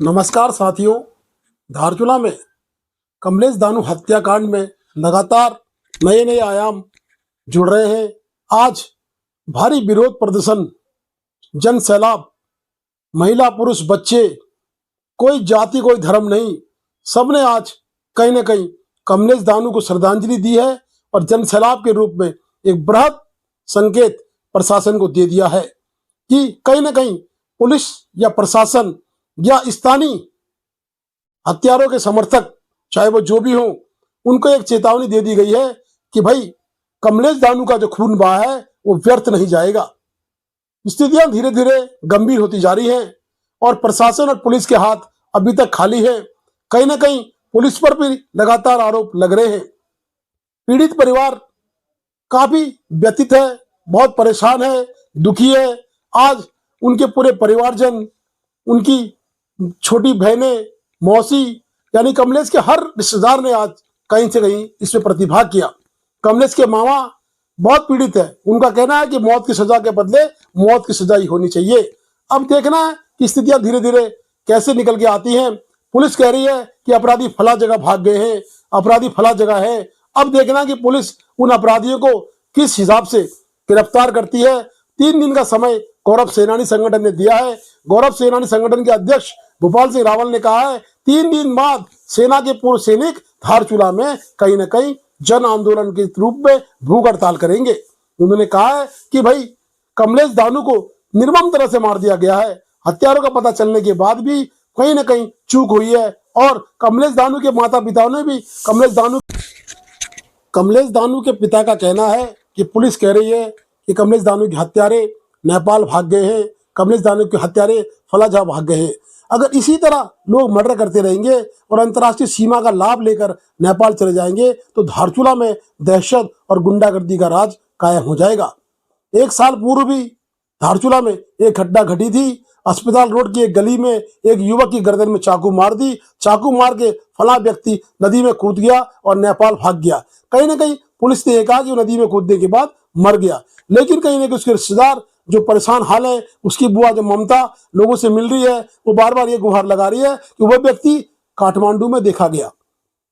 नमस्कार साथियों। धारचूला में कमलेश दानू हत्याकांड में लगातार नए नए आयाम जुड़ रहे हैं। आज भारी विरोध प्रदर्शन, जन सैलाब, महिला पुरुष बच्चे, कोई जाति कोई धर्म नहीं, सबने आज कहीं न कहीं कमलेश दानू को श्रद्धांजलि दी है और जन सैलाब के रूप में एक बृहद संकेत प्रशासन को दे दिया है कि कहीं न कहीं पुलिस या प्रशासन या स्थानीय हत्यारों के समर्थक, चाहे वो जो भी हो, उनको एक चेतावनी दे दी गई है कि भाई कमलेश दानू का जो खून बहा है वो व्यर्थ नहीं जाएगा। स्थितियां धीरे धीरे गंभीर होती जा रही हैं और प्रशासन और पुलिस के हाथ अभी तक खाली है। कहीं ना कहीं पुलिस पर भी लगातार आरोप लग रहे हैं। पीड़ित परिवार काफी व्यथित है, बहुत परेशान है, दुखी है। आज उनके पूरे परिवारजन, उनकी छोटी बहनें, मौसी, यानी कमलेश के हर रिश्तेदार ने आज कहीं से कहीं इसमें प्रतिभाग किया। कमलेश के मामा बहुत पीड़ित है। उनका कहना है कि मौत की सजा के बदले मौत की सजा ही होनी चाहिए। अब देखना है कि स्थितियां धीरे धीरे कैसे निकल के आती हैं। पुलिस कह रही है कि अपराधी फला जगह भाग गए हैं, अपराधी फला जगह है। अब देखना कि पुलिस उन अपराधियों को किस हिसाब से गिरफ्तार करती है। 3 दिन का समय गौरव सेनानी संगठन ने दिया है। गौरव सेनानी संगठन के अध्यक्ष भूपाल सिंह रावल ने कहा है 3 दिन बाद सेना के पूर्व सैनिक धारचूला में कहीं न कहीं जन आंदोलन के रूप में भूख हड़ताल करेंगे। उन्होंने कहा है कि भाई कमलेश दानू को निर्मम तरह से मार दिया गया है। हत्यारों का पता चलने के बाद भी कहीं न कहीं चूक हुई है और कमलेश दानू के माता पिता ने भी कमलेश दानू के पिता का कहना है कि पुलिस कह रही है कि कमलेश दानू के हत्यारे नेपाल भाग गए हैं, कमलेश दानू के हत्यारे फलाजा भाग गए हैं। अगर इसी तरह लोग मर्डर करते रहेंगे और अंतर्राष्ट्रीय सीमा का लाभ लेकर नेपाल चले जाएंगे तो धारचूला में दहशत और गुंडागर्दी का राज कायम हो जाएगा। 1 साल पूर्व भी धारचूला में एक घटना घटी थी। अस्पताल रोड की एक गली में एक युवक की गर्दन में चाकू मार दी। चाकू मार के फला व्यक्ति नदी में कूद गया और नेपाल भाग गया। कहीं ना कहीं पुलिस ने यह कहा कि वो नदी में कूदने के बाद मर गया, लेकिन कहीं ना कहीं उसके रिश्तेदार जो परेशान हाल है, उसकी बुआ जो ममता लोगों से मिल रही है, वो बार बार ये गुहार लगा रही है कि वह व्यक्ति काठमांडू में देखा गया।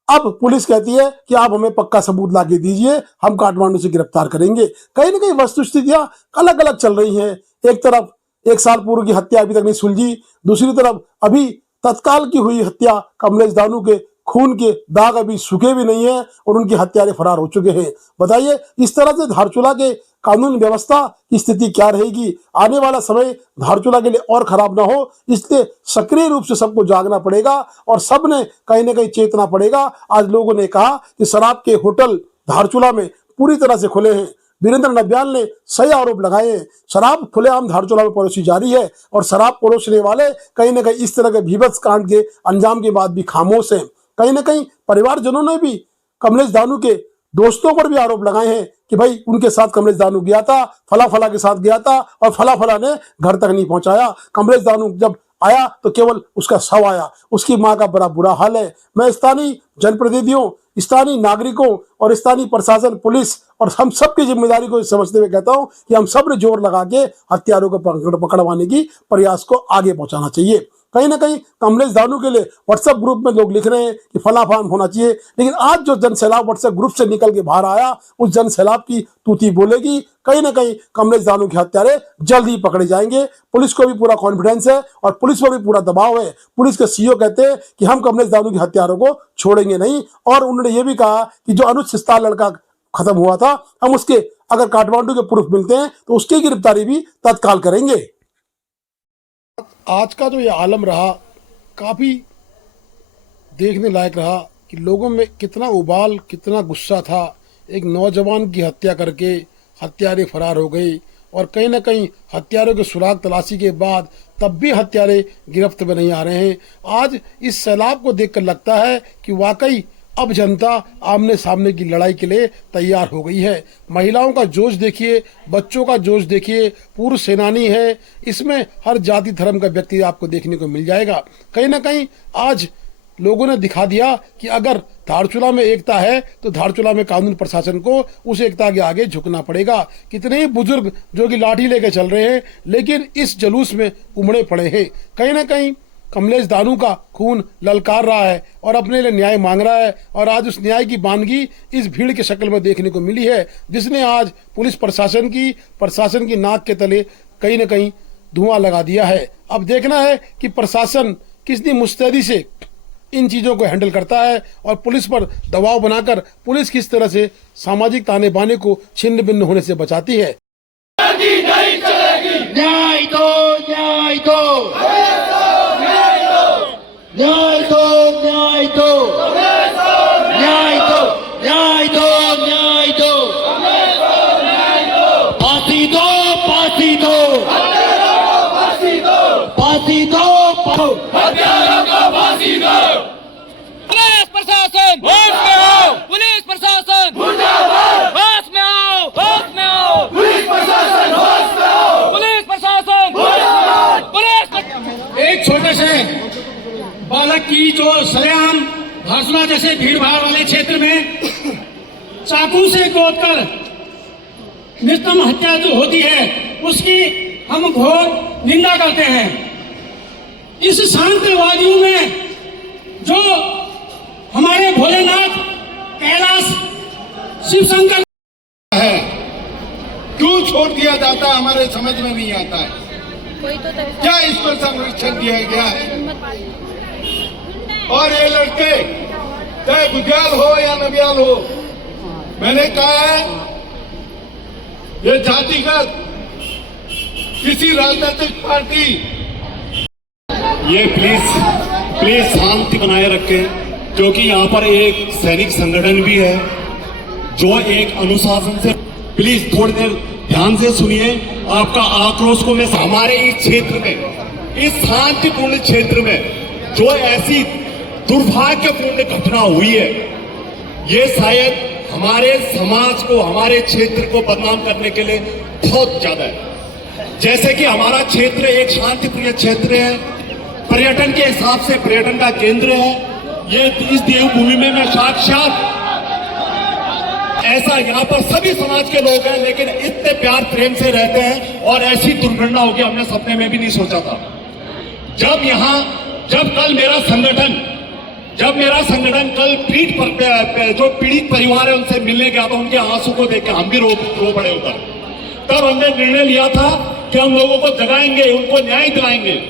अब पुलिस कहती है कि आप हमें पक्का सबूत ला के दीजिए, हम काठमांडू से गिरफ्तार करेंगे। कहीं ना कहीं वस्तुस्थितियां अलग अलग चल रही हैं। एक तरफ 1 साल पूर्व की हत्या अभी तक नहीं सुलझी, दूसरी तरफ अभी तत्काल की हुई हत्या, कमलेश दानू के खून के दाग अभी सूखे भी नहीं है और उनके हत्यारे फरार हो चुके हैं। बताइए इस तरह से धारचूला के कानून व्यवस्था की स्थिति क्या रहेगी। आने वाला समय धारचूला के लिए और खराब ना हो, इसलिए सक्रिय रूप से सबको जागना पड़ेगा और सबने कहीं ना कहीं चेतना पड़ेगा। आज लोगों ने कहा कि शराब के होटल धारचूला में पूरी तरह से खुले हैं। वीरेंद्र नब्याल ने सही आरोप लगाए हैं। शराब खुलेआम धारचूला में परोसी जा रही है और शराब परोसने वाले कहीं ना कहीं इस तरह के भीभत्स कांड के अंजाम के बाद भी खामोश हैं। कहीं ना कहीं परिवारजनों ने भी कमलेश दानू के दोस्तों पर भी आरोप लगाए हैं कि भाई उनके साथ कमलेश दानू गया था, फला फला के साथ गया था और फला फला ने घर तक नहीं पहुंचाया। कमलेश दानू जब आया तो केवल उसका शव आया। उसकी मां का बड़ा बुरा हाल है। मैं स्थानीय जनप्रतिनिधियों, स्थानीय नागरिकों और स्थानीय प्रशासन, पुलिस और हम सब की जिम्मेदारी को समझते हुए कहता हूं कि हम सब ने जोर लगा के हत्यारों को पकड़वाने की प्रयास को आगे पहुंचाना चाहिए। कहीं ना कहीं कमलेश दानू के लिए व्हाट्सएप ग्रुप में लोग लिख रहे हैं कि फला फार्म होना चाहिए, लेकिन आज जो जन सैलाब व्हाट्सएप ग्रुप से निकल के बाहर आया, उस जन सैलाब की तूती बोलेगी। कहीं ना कहीं कमलेश दानू के हत्यारे जल्द ही पकड़े जाएंगे। पुलिस को भी पूरा कॉन्फिडेंस है और पुलिस पर भी पूरा दबाव है। पुलिस के सीईओ कहते हैं कि हम कमलेश दानू के हत्यारों को छोड़ेंगे नहीं और उन्होंने ये भी कहा कि जो अनुज सिस्तार लड़का खत्म हुआ था, हम उसके अगर काठमांडू के प्रूफ मिलते हैं तो उसकी गिरफ्तारी भी तत्काल करेंगे। आज का जो ये आलम रहा, काफ़ी देखने लायक रहा कि लोगों में कितना उबाल, कितना गुस्सा था। एक नौजवान की हत्या करके हत्यारे फरार हो गए और कहीं ना कहीं हत्यारों के सुराग तलाशी के बाद तब भी हत्यारे गिरफ्त में नहीं आ रहे हैं। आज इस सैलाब को देखकर लगता है कि वाकई अब जनता आमने सामने की लड़ाई के लिए तैयार हो गई है। महिलाओं का जोश देखिए, बच्चों का जोश देखिए, पूर्व सेनानी है, इसमें हर जाति धर्म का व्यक्ति आपको देखने को मिल जाएगा। कहीं ना कहीं आज लोगों ने दिखा दिया कि अगर धारचूला में एकता है तो धारचूला में कानून प्रशासन को उस एकता के आगे झुकना पड़ेगा। कितने ही बुजुर्ग जो कि लाठी लेके चल रहे हैं लेकिन इस जुलूस में उमड़े पड़े हैं। कहीं ना कहीं कमलेश दानू का खून ललकार रहा है और अपने लिए न्याय मांग रहा है। और आज उस न्याय की बानगी इस भीड़ की शक्ल में देखने को मिली है, जिसने आज पुलिस प्रशासन की नाक के तले कहीं न कहीं धुआं लगा दिया है। अब देखना है कि प्रशासन कितनी मुस्तैदी से इन चीज़ों को हैंडल करता है और पुलिस पर दबाव बनाकर पुलिस किस तरह से सामाजिक ताने बाने को छिन्न भिन्न होने से बचाती है। न्याय दो, न्याय दो, न्याय दो, न्याय दो, न्याय दो, न्याय दो, न्याय दो, न्याय दो, फांसी दो, फांसी दो, फांसी दो, फांसी दो, हत्यारों को फांसी दो। पुलिस प्रशासन होश में आओ, पुलिस प्रशासन मुर्दाबाद, होश में आओ, होश में आओ, पुलिस प्रशासन होश में आओ, पुलिस प्रशासन मुर्दाबाद, पुलिस। एक छोटे से बालक की जो सरेआम भाषणा जैसे भीड़ भाड़ वाले क्षेत्र में चाकू से गोदकर निर्मम हत्या जो होती है उसकी हम घोर निंदा करते हैं। इस शांतिवादियों में जो हमारे भोलेनाथ कैलाश शिव शंकर है, क्यों छोड़ दिया जाता है हमारे समझ में नहीं आता है। क्या इस पर संरक्षण दिया गया है? और ये लड़के चाहे बुझाल हो या नबियाल हो, मैंने कहा है ये जातिगत किसी राजनीतिक पार्टी, ये प्लीज शांति बनाए रखें, क्योंकि यहाँ पर एक सैनिक संगठन भी है जो एक अनुशासन से, प्लीज थोड़ी देर ध्यान से सुनिए। आपका आक्रोश को मैं, हमारे इस क्षेत्र में, इस शांतिपूर्ण क्षेत्र में जो ऐसी दुर्भाग्यपूर्ण घटना हुई है, ये शायद हमारे समाज को, हमारे क्षेत्र को बदनाम करने के लिए बहुत ज्यादा है। जैसे कि हमारा क्षेत्र एक शांतिप्रिय क्षेत्र है, पर्यटन के हिसाब से पर्यटन का केंद्र है। ये इस देवभूमि में मैं साक्षात ऐसा, यहाँ पर सभी समाज के लोग हैं, लेकिन इतने प्यार प्रेम से रहते हैं और ऐसी दुर्घटना होगी हमने सपने में भी नहीं सोचा था। जब कल मेरा संगठन कल पीठ पर जो पीड़ित परिवार है उनसे मिलने गया था, उनके आंसू को देख के हम भी रो पड़े उधर। तब हमने निर्णय लिया था कि हम लोगों को जगाएंगे, उनको न्याय दिलाएंगे।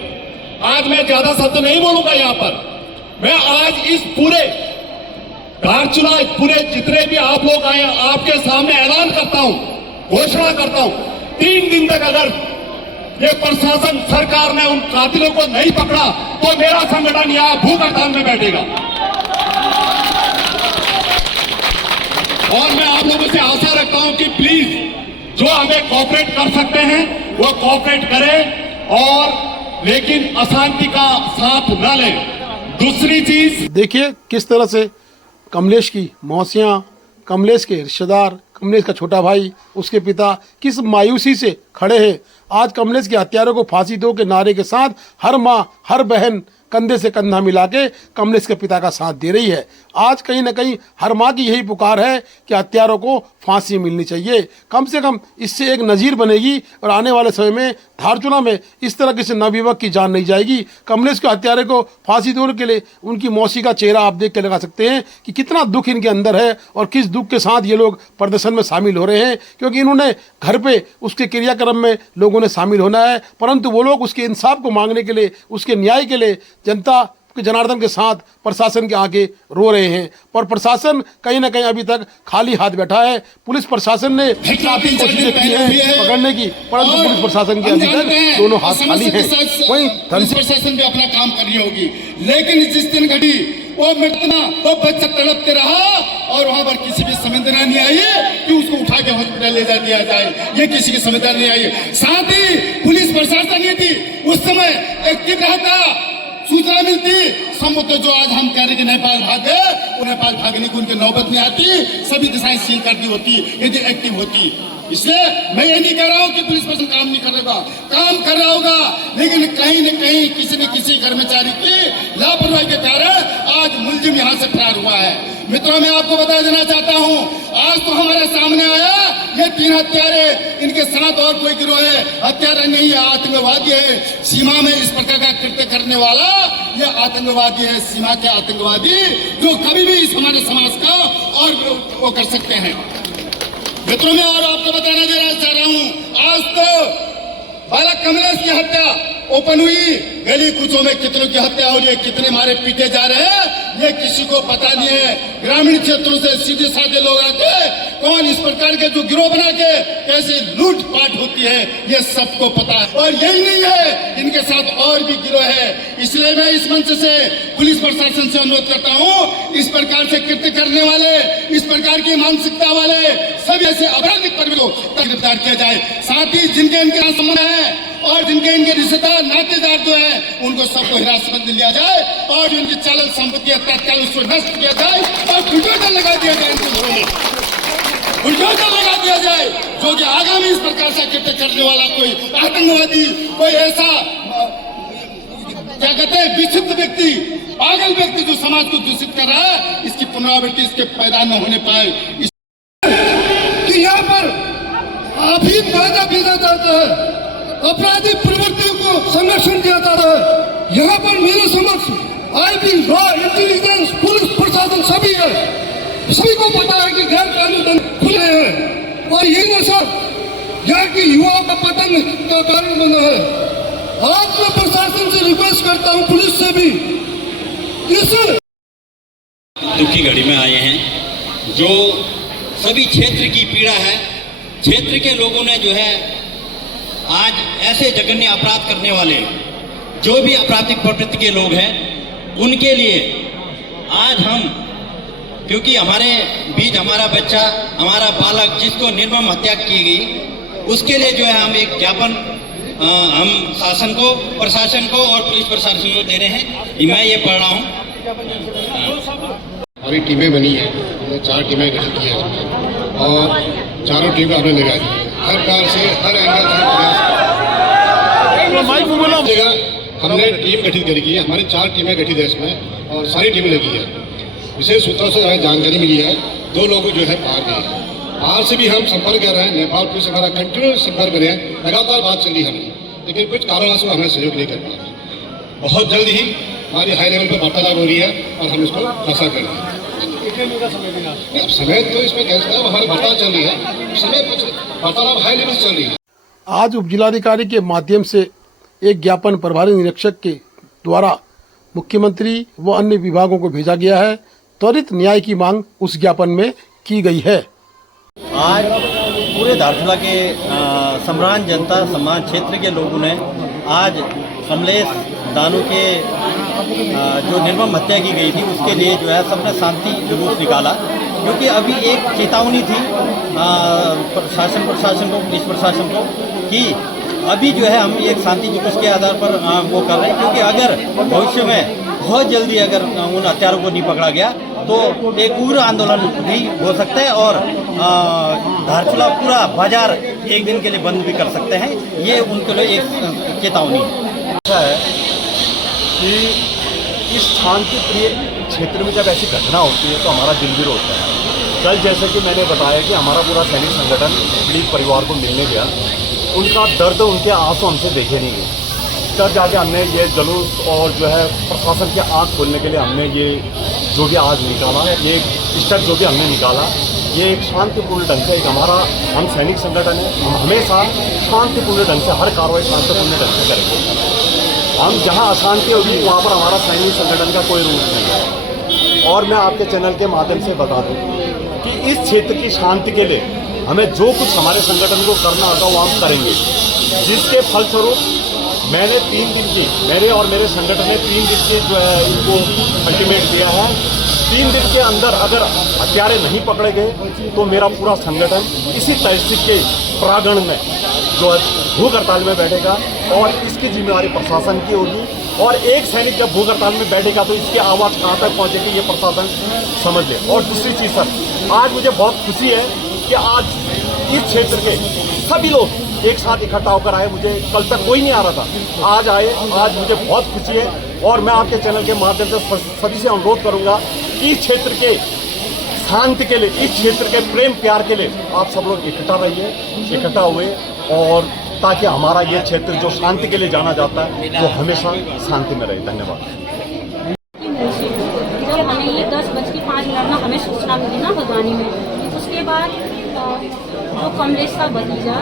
आज मैं ज्यादा शब्द नहीं बोलूंगा यहाँ पर। मैं आज इस पूरे धारचूला, पूरे जितने भी आप लोग आए, आपके सामने ऐलान करता हूं, घोषणा करता हूं, 3 दिन तक अगर ये प्रशासन सरकार ने उन कातिलों को नहीं पकड़ा तो मेरा संगठन यहाँ भूख हड़ताल में बैठेगा। और मैं आप लोगों से आशा रखता हूं कि प्लीज जो हमें कोऑपरेट कर सकते हैं वो कोऑपरेट करें, और लेकिन अशांति का साथ न लें। दूसरी चीज देखिए किस तरह से कमलेश की मौसियाँ, कमलेश के रिश्तेदार, कमलेश का छोटा भाई, उसके पिता किस मायूसी से खड़े हैं। आज कमलेश के हत्यारों को फांसी दो के नारे के साथ हर माँ, हर बहन कंधे से कंधा मिला के कमलेश के पिता का साथ दे रही है। आज कहीं ना कहीं हर माँ की यही पुकार है कि हत्यारों को फांसी मिलनी चाहिए। कम से कम इससे एक नज़ीर बनेगी और आने वाले समय में धारचूला में इस तरह किसी नवयुवक की जान नहीं जाएगी। कमलेश के हत्यारे को फांसी देने के लिए उनकी मौसी का चेहरा आप देख के लगा सकते हैं कि कितना दुख इनके अंदर है और किस दुख के साथ ये लोग प्रदर्शन में शामिल हो रहे हैं, क्योंकि इन्होंने घर पे उसके क्रियाक्रम में लोगों ने शामिल होना है, परंतु वो लोग उसके इंसाफ को मांगने के लिए, उसके न्याय के लिए जनता के जनार्दन के साथ प्रशासन के आगे रो रहे हैं। पर प्रशासन कहीं ना कहीं अभी तक खाली हाथ बैठा है। पुलिस प्रशासन ने काफी कोशिशें की है पकड़ने की, परंतु पुलिस प्रशासन के अभी तक दोनों हाथ खाली हैं। वहीं प्रशासन भी अपना काम कर रही होगी, लेकिन जिस दिन घटी वो मृतना वो बच्चा तड़पते रहा और वहां पर किसी की संवेदना नहीं आई कि उसको उठा के हॉस्पिटल ले जा दिया जाए, ये किसी की संवेदना नहीं आई। साथ ही पुलिस प्रशासन ये थी उस समय एक्टिव रहता, सूचना मिलती समुद्र जो आज हम कह रहे कि नेपाल भागे, वो नेपाल भागने की उनकी नौबत नहीं आती, सभी दिशाएं सील कर दी होती यदि एक्टिव होती। इसलिए मैं ये नहीं कह रहा हूँ कि पुलिस प्रशासन काम नहीं कर रहा, काम कर रहा होगा, लेकिन कहीं न कहीं किसी न किसी कर्मचारी की लापरवाही के कारण आज मुलजिम यहाँ से फरार हुआ है। मित्रों, मैं आपको बता देना चाहता हूँ, आज तो हमारे सामने आया ये 3 हत्यारे, इनके साथ और कोई गिरोह है, हत्यारा नहीं है, आतंकवादी है। सीमा में इस प्रकार का कृत्य करने वाला ये आतंकवादी है, सीमा के आतंकवादी, जो कभी भी इस हमारे समाज का और वो कर सकते हैं। मित्रों, मैं और आपको बताना चाह रहा हूं, आज तो बालक कमलेश की हत्या ओपन हुई, गली कुचों में कितनों की हत्या हो रही है, कितने मारे पीटे जा रहे हैं, ये किसी को पता नहीं है। ग्रामीण क्षेत्रों से सीधे साधे लोग आके कौन इस प्रकार के जो गिरोह बना के कैसे लूटपाट होती है, ये सबको पता है। और यही नहीं है, इनके साथ और भी गिरोह है। इसलिए मैं इस मंच से पुलिस प्रशासन से अनुरोध करता हूं, इस प्रकार से कृत्य करने वाले, इस प्रकार की मानसिकता वाले सभी ऐसे आपराधिक कर्मियों को गिरफ्तार किया जाए। साथ ही जिनके इनके साथ संबंध है और जिनके इनके रिश्तेदार नातेदार जो है, उनको सबको हिरासत में लिया जाए और जो इनकी चल संपत्ति है तत्काल उसको नष्ट किया जाए और बुलडोजर लगा दिया जाए, इनको घरों में बुलडोजर लगा दिया जाए, जो कि आगामी इस प्रकार से कृत्य करने वाला कोई आतंकवादी, कोई ऐसा क्या कहते हैं विचित्र व्यक्ति, पागल व्यक्ति जो समाज को दूषित कर रहा है, इसकी पुनरावृत्ति इसके पैदा न होने पाए। कि यहाँ पर आप ही पैदा भेजा जाता है, अपराधिक प्रवृत्तियों को संरक्षण दिया जाता है। यहाँ पर मेरे समक्ष आईबी, लॉ, इंटेलिजेंस, पुलिस प्रशासन सभी है, सभी को पता है कि गैर कानूनी खुले हैं और यही नशा यहाँ की युवाओं का पतन का कारण बना है। आज मैं प्रशासन से रिक्वेस्ट करता हूँ, पुलिस से भी, इस दुख की घड़ी में आए हैं, जो सभी क्षेत्र की पीड़ा है। क्षेत्र के लोगों ने जो है आज ऐसे जघन्य अपराध करने वाले जो भी आपराधिक प्रवृत्ति के लोग हैं, उनके लिए आज हम, क्योंकि हमारे बीच हमारा बच्चा, हमारा बालक जिसको निर्मम हत्या की गई, उसके लिए जो है हम एक ज्ञापन हम शासन को, प्रशासन को और पुलिस प्रशासन को दे रहे हैं। मैं ये पढ़ रहा हूँ। हमारी टीमें बनी है, हमने 4 टीमें गठित की है और चारों टीम हमने लगा दी। हर कार से, हर एंगल से हमने टीम गठित करी है। हमारी 4 टीमें गठित है इसमें और सारी टीमें लगी है। विशेष सूत्रों से हमें जानकारी मिली है, 2 लोग जो है पार गए हैं। बाहर से भी हम संपर्क कर रहे हैं, नेपाल पुलिस हमारा कंटिन्यूस संपर्क में है, लगातार बात चल रही है हमें, लेकिन कुछ कारणों से हमें सहयोग नहीं कर पा रहे। बहुत जल्द ही हमारी हाई लेवल पर वार्तालाप हो रही है और हम इसको फंसा कर रहे हैं। अब समय तो इसमें कह सकते हैं, हमारी वार्तालाप चल रही है, समय कुछ वार्तालाप हाई लेवल चल रही है। आज उपजिलाधिकारी के माध्यम से एक ज्ञापन प्रभारी निरीक्षक के द्वारा मुख्यमंत्री व अन्य विभागों को भेजा गया है। त्वरित न्याय की मांग उस ज्ञापन में की गई है। आज पूरे धारचूला के सम्रान जनता सम्मान क्षेत्र के लोगों ने आज कमलेश दानू के जो निर्मम हत्या की गई थी उसके लिए जो है सबने शांति जुलूस निकाला, क्योंकि अभी एक चेतावनी थी प्रशासन को, पुलिस प्रशासन को, कि अभी जो है हम एक शांति जुलूस के आधार पर वो कर रहे हैं, क्योंकि अगर भविष्य में बहुत जल्दी अगर उन हत्यारों को नहीं पकड़ा गया तो एक उग्र आंदोलन भी हो सकता है और धारचूला पूरा बाजार एक दिन के लिए बंद भी कर सकते हैं। ये उनके लिए एक चेतावनी है। ऐसा है कि इस शांति प्रिय क्षेत्र में जब ऐसी घटना होती है तो हमारा दिल भी रोता है। कल जैसे कि मैंने बताया कि हमारा पूरा सैनिक संगठन पीड़ित परिवार को मिलने गया, उनका दर्द, उनके आंसू हमसे देखे नहीं गए। तब जाके हमने ये जुलूस और जो है प्रशासन के आँख खोलने के लिए हमने ये जो भी आज निकाला, ये स्टेप जो भी हमने निकाला, ये एक शांतिपूर्ण ढंग से, एक हमारा हम सैनिक संगठन है, हम हमेशा शांतिपूर्ण ढंग से हर कार्रवाई शांतिपूर्ण ढंग से करेंगे। हम जहाँ अशांति होगी वहाँ पर हमारा सैनिक संगठन का कोई रूल नहीं है। और मैं आपके चैनल के माध्यम से बता दूँ कि इस क्षेत्र की शांति के लिए हमें जो कुछ हमारे संगठन को करना होगा वो हम करेंगे, जिसके फलस्वरूप मैंने 3 दिन की, मेरे और मेरे संगठन ने 3 दिन की जो है इनको अल्टीमेट दिया है। 3 दिन के अंदर अगर हत्यारे नहीं पकड़े गए तो मेरा पूरा संगठन इसी तहसील के प्रांगण में जो है भूख हड़ताल में बैठेगा और इसकी जिम्मेदारी प्रशासन की होगी। और एक सैनिक जब भूख हड़ताल में बैठेगा तो इसकी आवाज़ कहाँ तक पहुँचेगी ये प्रशासन समझ ले। और दूसरी चीज़ सर, आज मुझे बहुत खुशी है कि आज इस क्षेत्र के सभी लोग एक साथ इकट्ठा होकर आए। मुझे कल तक कोई नहीं आ रहा था, आज आए, आज मुझे बहुत खुशी है। और मैं आपके चैनल के माध्यम से सभी से अनुरोध करूंगा कि इस क्षेत्र के शांति के लिए, इस क्षेत्र के प्रेम प्यार के लिए आप सब लोग इकट्ठा हुए और ताकि हमारा ये क्षेत्र जो शांति के लिए जाना जाता है वो हमेशा शांति में रहे। धन्यवाद। जब हमें ये 10:05 में हमें सूचना मिली ना भगवानी में, उसके बाद जो कमलेश का भतीजा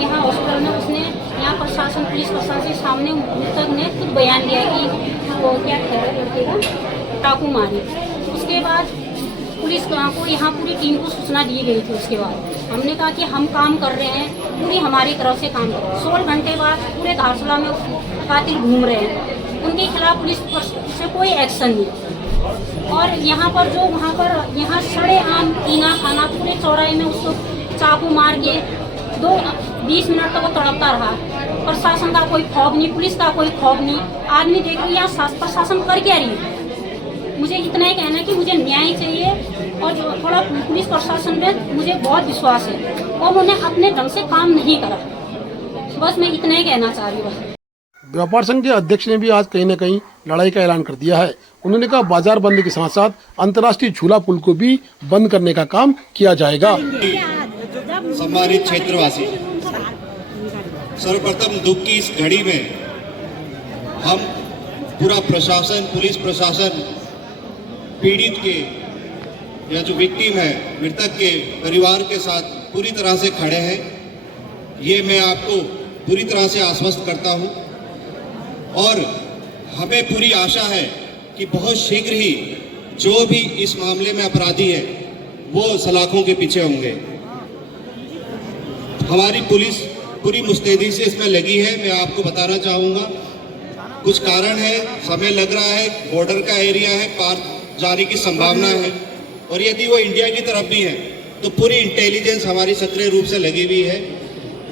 यहाँ हॉस्पिटल में, उसने यहाँ प्रशासन, पुलिस प्रशासन के सामने मृतक ने खुद बयान दिया कि वो क्या कह रहे लड़के का चाकू मारी। उसके बाद पुलिस को यहाँ पूरी टीम को सूचना दी गई थी। उसके बाद हमने कहा कि हम काम कर रहे हैं, पूरी हमारी तरफ से काम कर रहे हैं। 16 घंटे बाद पूरे धारचूला में कातिल घूम रहे हैं, उनके खिलाफ पुलिस से कोई एक्शन नहीं। और यहाँ पर जो वहाँ पर यहाँ सड़ेआम टीना खाना पूरे चौराहे में उसको चाकू मार के 20 मिनट तक वो तड़पता रहा। प्रशासन का कोई खौफ नहीं, पुलिस का कोई खौफ नहीं। आदमी देखो यहाँ प्रशासन कर क्या रही है। मुझे इतना ही कहना है कि मुझे न्याय चाहिए और जो थोड़ा पुलिस प्रशासन में मुझे बहुत विश्वास है और उन्हें अपने ढंग से काम नहीं करा। बस मैं इतना ही कहना चाह रही हूँ। व्यापार संघ के अध्यक्ष ने भी आज कहीं न कहीं लड़ाई का ऐलान कर दिया है। उन्होंने कहा बाजार बंद के साथ साथ अंतर्राष्ट्रीय झूला पुल को भी बंद करने का काम किया जाएगा। सम्मानित क्षेत्रवासी, सर्वप्रथम दुख की इस घड़ी में हम पूरा प्रशासन, पुलिस प्रशासन पीड़ित के या जो विक्टिम है, मृतक के परिवार के साथ पूरी तरह से खड़े हैं। ये मैं आपको पूरी तरह से आश्वस्त करता हूं और हमें पूरी आशा है कि बहुत शीघ्र ही जो भी इस मामले में अपराधी है वो सलाखों के पीछे होंगे। हमारी पुलिस पूरी मुस्तैदी से इसमें लगी है। मैं आपको बताना चाहूँगा, कुछ कारण है, समय लग रहा है, बॉर्डर का एरिया है, पार जाने की संभावना है और यदि वो इंडिया की तरफ भी है तो पूरी इंटेलिजेंस हमारी सक्रिय रूप से लगी हुई है।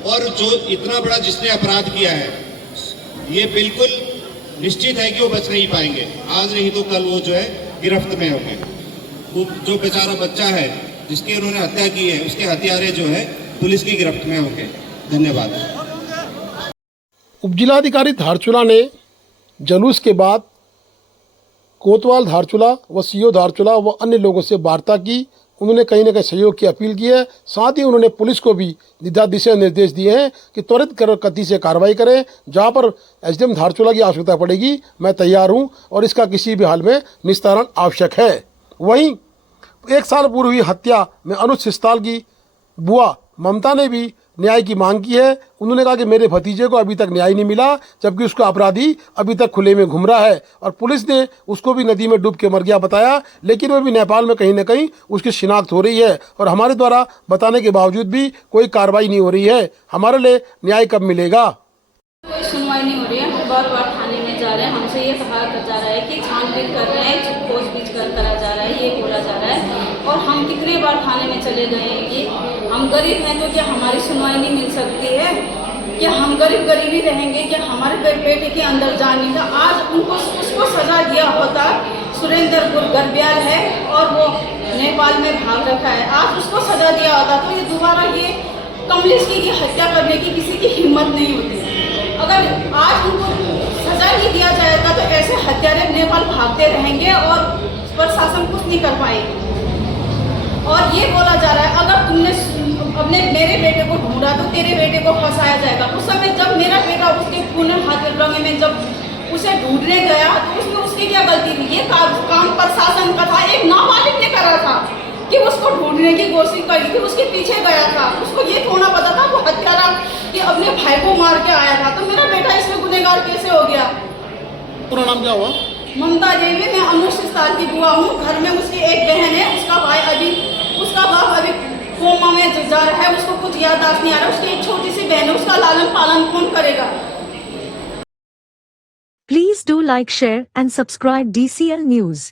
और जो इतना बड़ा जिसने अपराध किया है, ये बिल्कुल निश्चित है कि वो बच नहीं पाएंगे। आज नहीं तो कल वो जो है गिरफ्त में होंगे। वो जो बेचारा बच्चा है जिसकी उन्होंने हत्या की है, उसके हत्यारे जो है पुलिस की गिरफ्त में होंगे। धन्यवाद। उपजिलाधिकारी धारचूला ने जुलूस के बाद कोतवाल धारचूला व सीओ धारचूला व अन्य लोगों से वार्ता की। उन्होंने कहीं न कहीं सहयोग की अपील की है। साथ ही उन्होंने पुलिस को भी दिशा निर्देश दिए हैं कि त्वरित गति से कार्रवाई करें। जहां पर एसडीएम धारचूला की आवश्यकता पड़ेगी, मैं तैयार हूं और इसका किसी भी हाल में निस्तारण आवश्यक है। वहीं 1 साल पूर्व हुई हत्या में अनुज सिस्ताल की बुआ ममता ने भी न्याय की मांग की है। उन्होंने कहा कि मेरे भतीजे को अभी तक न्याय नहीं मिला, जबकि उसका अपराधी अभी तक खुले में घूम रहा है और पुलिस ने उसको भी नदी में डूब के मर गया बताया, लेकिन वह भी नेपाल में कहीं न कहीं उसकी शिनाख्त हो रही है और हमारे द्वारा बताने के बावजूद भी कोई कार्रवाई नहीं हो रही है। हमारे लिए न्याय कब मिलेगा? कोई सुनवाई नहीं हो रही है। हम बार-बार थाने में जा रहे हैं, हमसे ये कहा जा रहा है कि छानबीन कर रहे हैं, खोजबीन करा जा रहा है, ये बोला जा रहा है। और हम कितने बार थाने में चले गए हैं कि हम गरीब हैं तो क्या हमारी सुनवाई नहीं मिल सकती है? क्या हम गरीब ही रहेंगे? क्या हमारे बेटे के अंदर जाने का आज उसको सजा दिया होता। सुरेंद्र गर्ब्याल है और वो नेपाल में भाग रखा है, आज उसको सजा दिया होता तो ये दोबारा ये कमलेश की हत्या करने की किसी की हिम्मत नहीं होती। अगर आज उनको सजा नहीं दिया जाएगा तो ऐसे हत्यारे नेपाल भागते रहेंगे और प्रशासन कुछ नहीं कर पाएगी। और ये बोला जा रहा है अगर तुमने अपने मेरे बेटे को ढूंढा तो तेरे बेटे को फंसाया जाएगा। उस समय जब मेरा बेटा उसके खून हाथ रंगे में जब उसे ढूंढने गया तो उसमें उसकी क्या गलती थी? ये काम प्रशासन का था। एक नाबालिग ने करा था कि उसको ढूंढने की कोशिश करी थी, उसके पीछे गया था। उसको ये थोड़ा पता था वो हत्यारा कि अपने भाई को मार के आया था, तो मेरा बेटा इसमें गुनहगार कैसे हो गया? पूरा नाम क्या हुआ? ममता देवी। मैं अनुज सिस्ताल की बुआ हूँ। घर में उसकी एक बहन है, उसका बाप अभी कोमा में जा रहा है, उसको कुछ याददाश्त नहीं आ रहा। उसकी एक छोटी सी बहन है, उसका लालन पालन कौन करेगा? Please do like, share and subscribe DCL News.